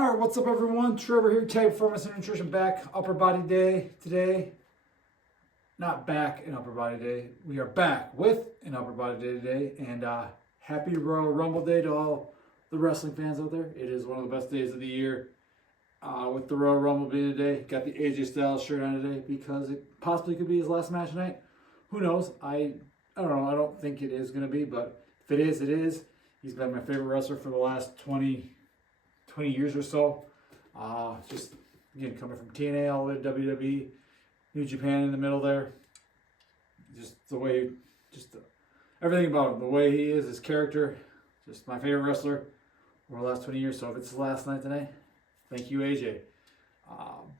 All right, what's up, everyone? Trevor here, Tag Performance and Nutrition, back. Upper body day today. Not back in upper body day. We are back with an upper body day today. And happy Royal Rumble Day to all the wrestling fans out there. It is one of the best days of the year. With the Royal Rumble being today, got the AJ Styles shirt on today because it possibly could be his last match tonight. Who knows? I don't know. I don't think it is going to be, but if it is, it is. He's been my favorite wrestler for the last 20 years or so. Just again, coming from TNA all the way to WWE, New Japan in the middle there. Just the way, everything about him, the way he is, his character, just my favorite wrestler over the last 20 years. So if it's the last night tonight, thank you, AJ.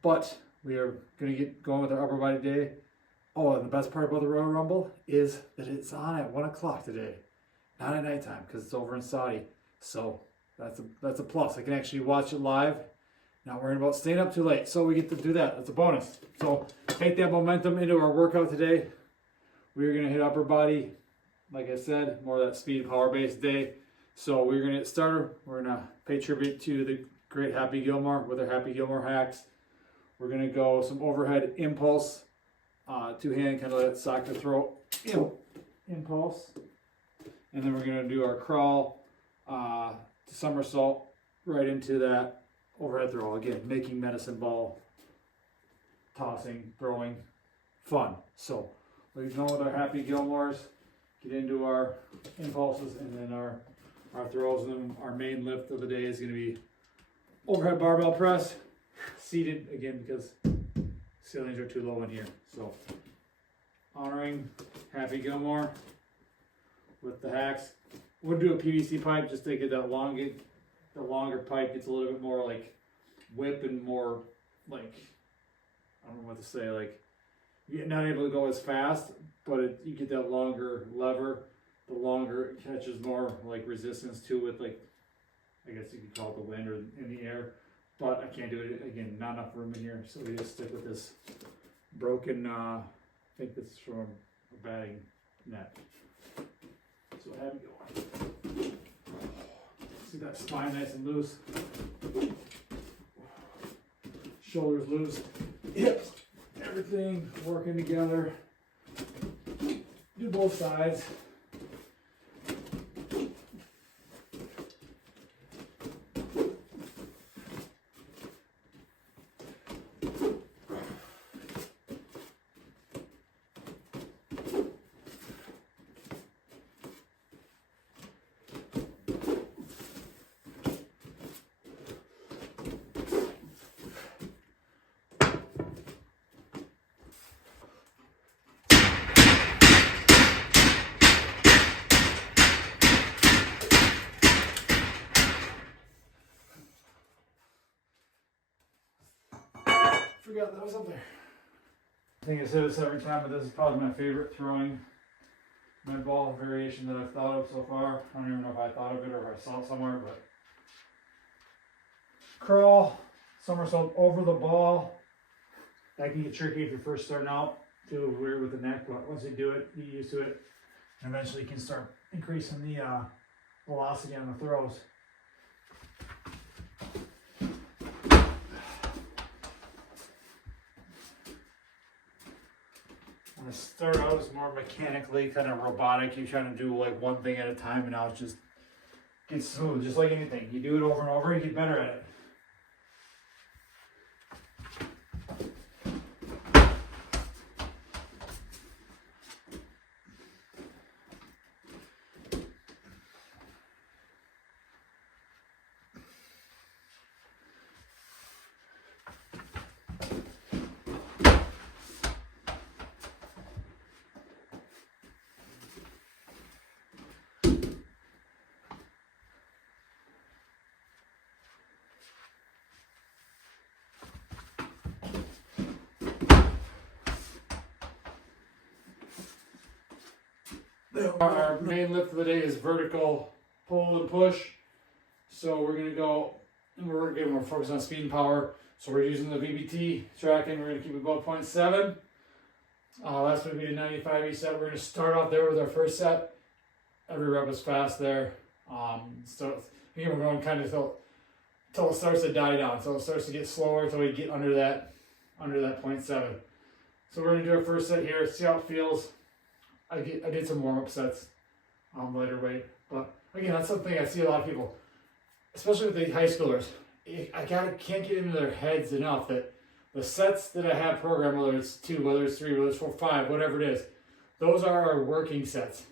But we are going to get going with our upper body day. Oh, and the best part about the Royal Rumble is that it's on at 1 o'clock today, not at nighttime because it's over in Saudi. So that's a plus. I can actually watch it live, not worrying about staying up too late. So we get to do that. That's a bonus. So take that momentum into our workout today. We're going to hit upper body, like I said, more of that speed power-based day. So we're going to get started. We're going to pay tribute to the great Happy Gilmore with our Happy Gilmore hacks. We're going to go some overhead impulse, two-hand, kind of that soccer throw impulse. And then we're going to do our crawl, somersault right into that overhead throw. Again, making medicine ball, tossing, throwing, fun. So we're going with our Happy Gilmores, get into our impulses and then our throws. And then our main lift of the day is going to be overhead barbell press, seated again because ceilings are too low in here. So honoring Happy Gilmore with the hacks. We'll do a PVC pipe just to get that the longer pipe gets a little bit more like whip and more like, I don't know what to say, like you're not able to go as fast, but you get that longer lever. The longer it catches more like resistance to it, like I guess you could call it the wind or in the air, but I can't do it again, not enough room in here. So we just stick with this broken, I think this is from a batting net. So have you go. See that spine nice and loose. Shoulders loose. Hips. Everything working together. Do both sides. Forgot that was up there. I think I say this every time, but this is probably my favorite throwing med ball variation that I've thought of so far. I don't even know if I thought of it or if I saw it somewhere, but crawl, somersault over the ball. That can get tricky if you're first starting out. Too weird with the neck, but once you do it, you get used to it. And eventually you can start increasing the velocity on the throws. When I start out, it's more mechanically kind of robotic. You're trying to do like one thing at a time, and now it just gets smooth, just like anything. You do it over and over, you get better at it. Our main lift of the day is vertical pull and push. So we're going to go, and we're going to focus on speed and power. So we're using the VBT tracking. We're going to keep it about 0.7. Last week we did 95 each set. We're going to start off there with our first set. Every rep is fast there. So again, we're going kind of until it starts to die down, until it starts to get slower, until we get under that 0.7. So we're gonna do our first set here, see how it feels. I did some warm-up sets on lighter weight, but again, that's something I see a lot of people, especially with the high schoolers. Can't get into their heads enough that the sets that I have programmed, whether it's 2, whether it's 3, whether it's 4, 5, whatever it is, those are our working sets.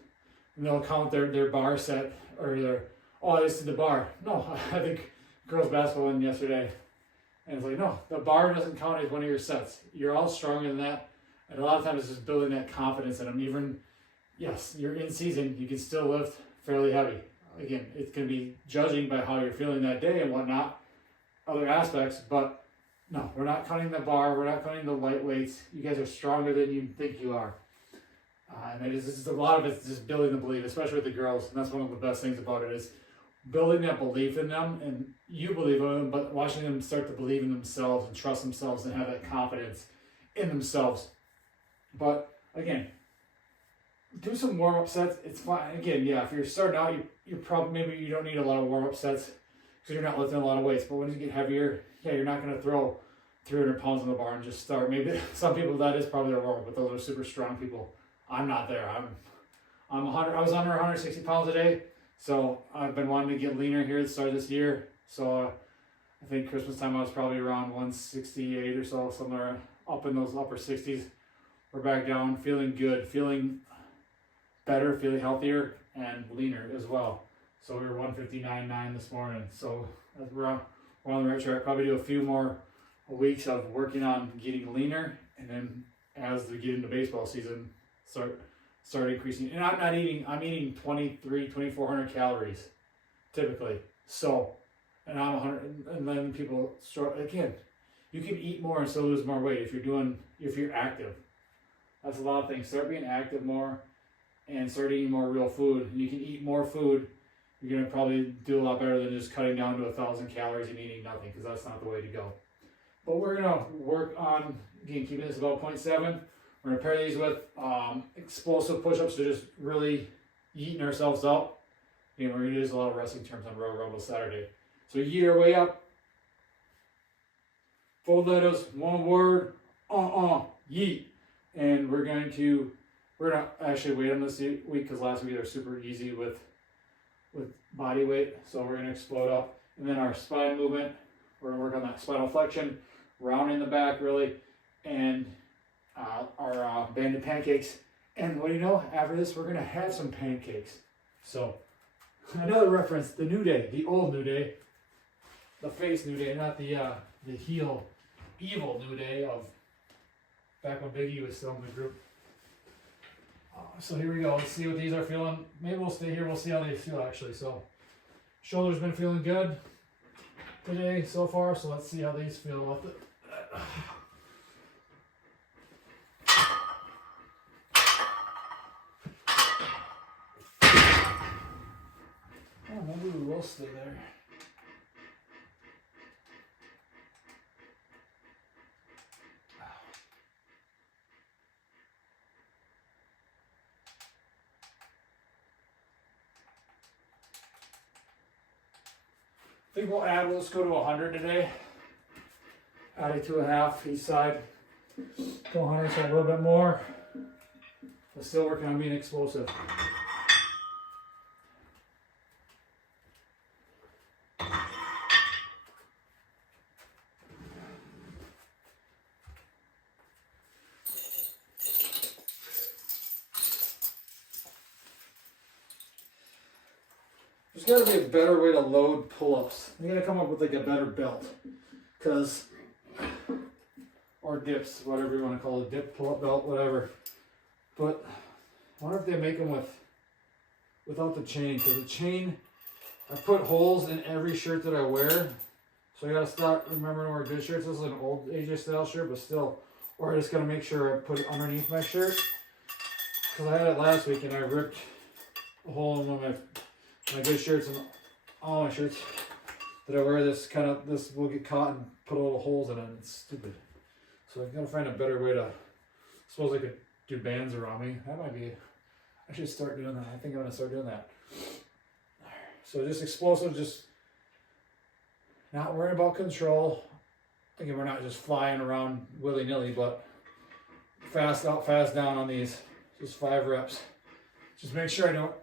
And they'll count their bar set or their, oh, I just did the bar. No, I think girls basketball won yesterday. And it's like, no, the bar doesn't count as one of your sets. You're all stronger than that. And a lot of times it's just building that confidence in them. Even, yes, you're in season, you can still lift fairly heavy. Again, it's going to be judging by how you're feeling that day and whatnot, other aspects, but no, we're not cutting the bar, we're not cutting the light weights. You guys are stronger than you think you are. And this is a lot of it's just building the belief, especially with the girls. And that's one of the best things about it is building that belief in them, and you believe in them, but watching them start to believe in themselves and trust themselves and have that confidence in themselves. But again, do some warm-up sets. It's fine. Again, yeah, if you're starting out, you're probably, maybe you don't need a lot of warm-up sets because you're not lifting a lot of weights. But when you get heavier, yeah, you're not going to throw 300 pounds on the bar and just start. Maybe some people, that is probably their warm-up, but those are super strong people. I'm not there. I was under 160 pounds a day, so I've been wanting to get leaner here at the start of this year. So I think Christmas time I was probably around 168 or so, somewhere up in those upper 60s. We're back down, feeling good, feeling better, feeling healthier, and leaner as well. So we were 159.9 this morning. So as we're on the right track. Probably do a few more weeks of working on getting leaner, and then as we get into baseball season, start increasing. And I'm eating 2,400 calories typically. So, and I'm 100, and then people start again. You can eat more and still lose more weight if you're active. That's a lot of things. Start being active more and start eating more real food. And you can eat more food. You're going to probably do a lot better than just cutting down to 1,000 calories and eating nothing, because that's not the way to go. But we're going to work on, again, keeping this about 0.7. We're going to pair these with explosive push-ups to just really yeeting ourselves up. We're going to use a lot of wrestling terms on Royal Rumble Saturday. So yeet our way up. 4 letters, 1 word, yeet. And we're going to actually wait on this week, because last week they were super easy with body weight. So we're going to explode up. And then our spine movement, we're going to work on that spinal flexion, rounding the back really, and our banded pancakes. And what do you know? After this, we're going to have some pancakes. So another reference, the New Day, the old New Day, the face New Day, not the heel evil New Day of back when Big E was still in the group. So here we go. Let's see what these are feeling. Maybe we'll stay here. We'll see how they feel actually. So shoulder's been feeling good today so far. So let's see how these feel. Oh, maybe we will stay there. I think let's go to 100 today. Add a 2.5 each side. Go 100, so a little bit more. But still working on being explosive. There's got to be a better way to load pull-ups. You got to come up with like a better belt, or dips, whatever you want to call it, dip, pull-up belt, whatever. But I wonder if they make them without the chain, because the chain, I put holes in every shirt that I wear, so I got to start remembering to wear good shirts. This is an old AJ style shirt, but still, or I just got to make sure I put it underneath my shirt, because I had it last week and I ripped a hole in one of my good shirts, and all my shirts that I wear, this will get caught and put little holes in it. It's stupid. So I've got to find a better way to, I suppose I could do bands around me. That might be, I should start doing that. I think I'm going to start doing that. So just explosive, just Not worrying about control. Again, we're not just flying around willy-nilly, but fast out, fast down on these. Just 5 reps. Just make sure I don't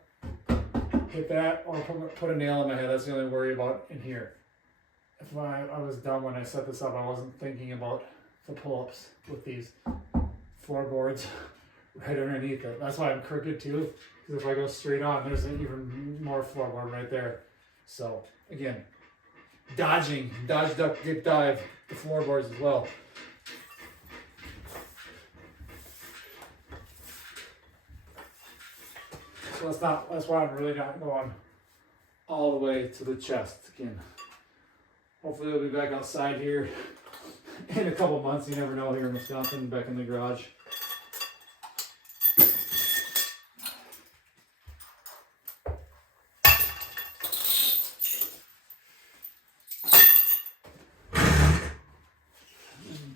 hit that or put a nail in my head. That's the only worry about in here. If I was dumb when I set this up, I wasn't thinking about the pull-ups with these floorboards right underneath it. That's why I'm crooked too, because if I go straight on, there's an even more floorboard right there. So again, dodge, duck, dip, dive the floorboards as well. So that's why I'm really not going all the way to the chest again. Hopefully we'll be back outside here in a couple months. You never know, here in Wisconsin, back in the garage.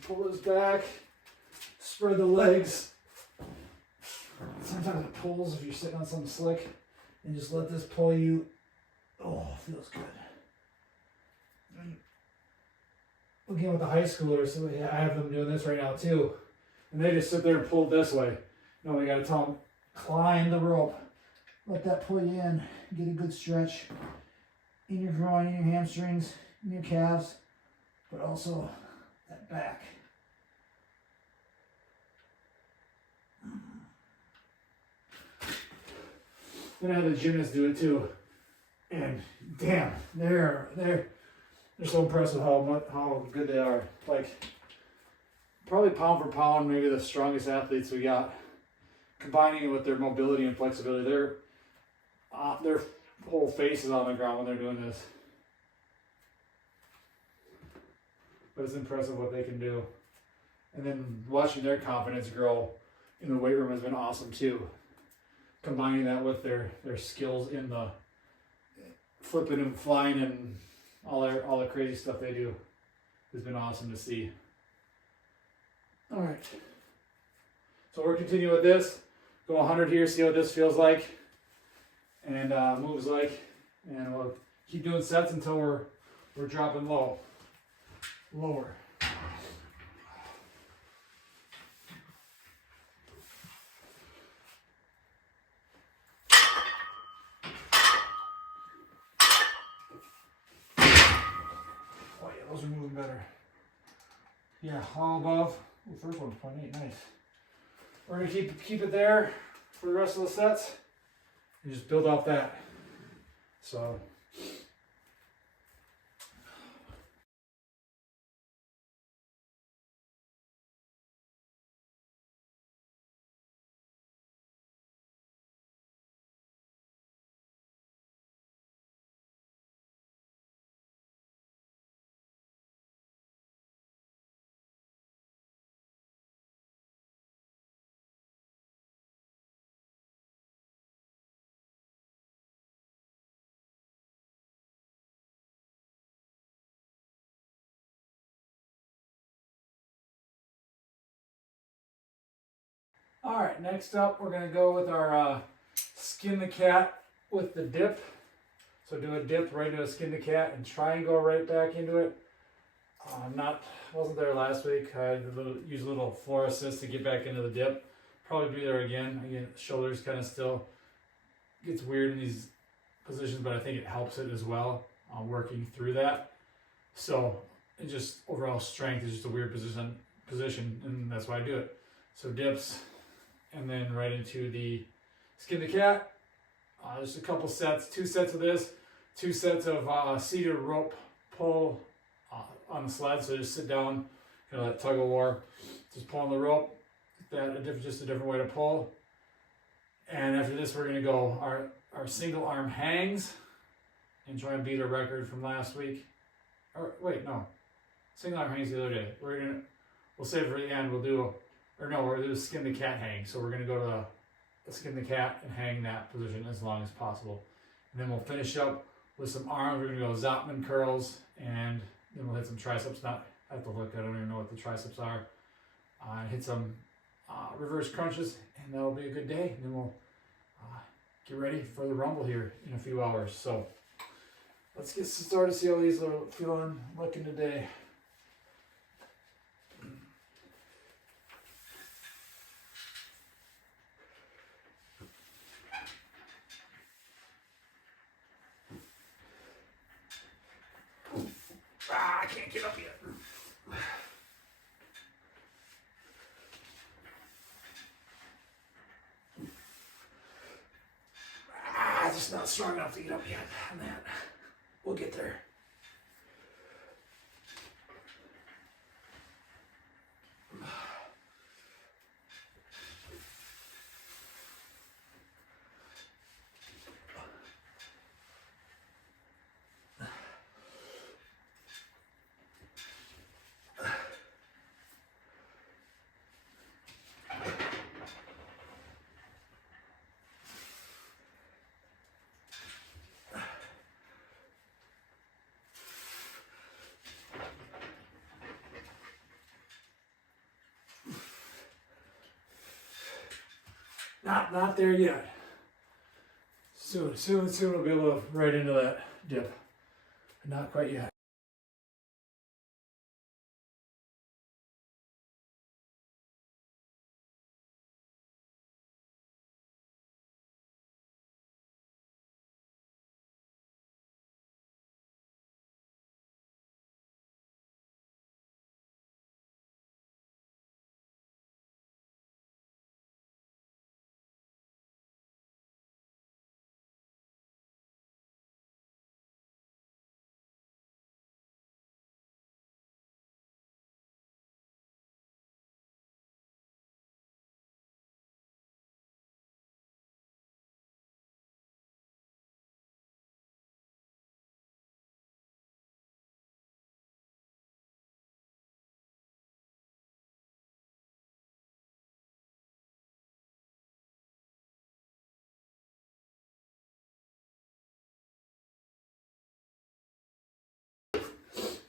Pull this back, spread the legs. Sometimes it pulls if you're sitting on something slick, and just let this pull you. Oh, feels good. Again, with the high schoolers, so I have them doing this right now too, and they just sit there and pull it this way. No, we got to tell them, climb the rope, let that pull you in, get a good stretch in your groin, in your hamstrings, in your calves, but also that back. Then I had the gymnasts do it too, and damn, they're so impressive how good they are. Like, probably pound for pound, maybe the strongest athletes we got. Combining it with their mobility and flexibility, their whole face is on the ground when they're doing this. But it's impressive what they can do. And then watching their confidence grow in the weight room has been awesome too. Combining that with their skills in the flipping and flying and all the crazy stuff they do has been awesome to see. All right. So we're continuing with this. Go 100 here, see what this feels like and moves like. And we'll keep doing sets until we're dropping lower. Oh yeah, those are moving better. Yeah, all above. Ooh, first one's 0.8, nice. We're gonna keep it there for the rest of the sets and just build off that. So all right, next up we're gonna go with our skin the cat with the dip. So do a dip right into a skin the cat and try and go right back into it. Wasn't there last week. I used a little floor assist to get back into the dip. Probably be there again. Again, shoulders kind of still gets weird in these positions, but I think it helps it as well, working through that. So, and just overall strength is just a weird position, and that's why I do it. So dips, and then right into the skin the cat. Just a couple sets, 2 sets of this, 2 sets of seated rope pull on the sled. So just sit down, kind of like tug of war, just pulling the rope. Just a different way to pull. And after this, we're gonna go our single arm hangs and try and beat a record from last week. Or wait, no, single arm hangs the other day. We'll save it for the end. We're gonna do skin the cat hang. So we're gonna go to the skin the cat and hang that position as long as possible. And then we'll finish up with some arms. We're gonna go Zotman curls, and then we'll hit some triceps. I have to look, I don't even know what the triceps are. Hit some reverse crunches, and that'll be a good day. And then we'll get ready for the rumble here in a few hours. So Let's get started, see how these are looking today. I can't get up yet. Just not strong enough to get up yet on that. We'll get there. Not there yet. Soon we'll be able to right into that dip. Not quite yet.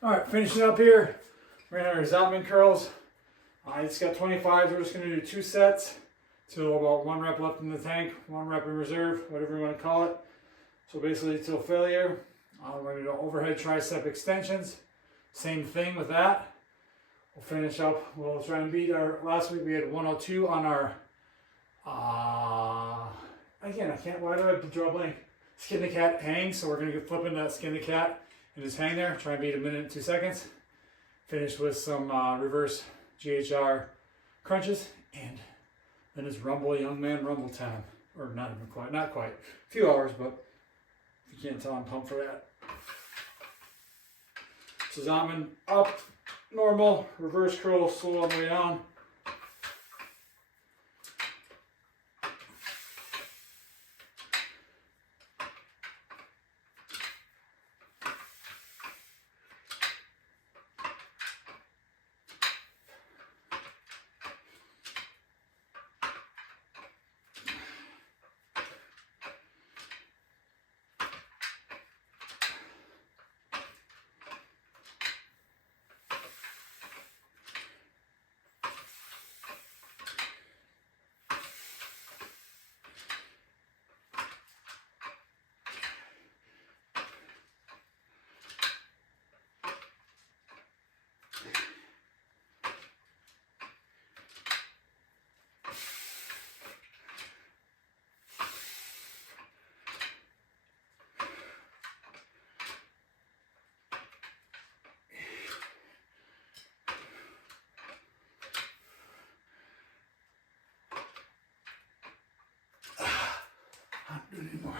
All right, finishing up here. We're gonna our Zottman curls. I just got 25. We're just gonna do 2 sets. Till about 1 rep left in the tank, 1 rep in reserve, whatever you want to call it. So basically till failure. We're gonna do overhead tricep extensions. Same thing with that. We'll finish up. We'll try and beat our last week. We had 102 on our. Again, I can't. Why do I draw a blank? Skin the cat hang. So we're gonna get flipping that skin the cat and just hang there. Try and beat a minute and 2 seconds. Finish with some reverse GHR crunches, and then it's rumble, young man, rumble time. Or not even quite, not quite. A few hours, but if you can't tell, I'm pumped for that. So Zottman up, normal, reverse curl, slow all the way down. Not do it anymore.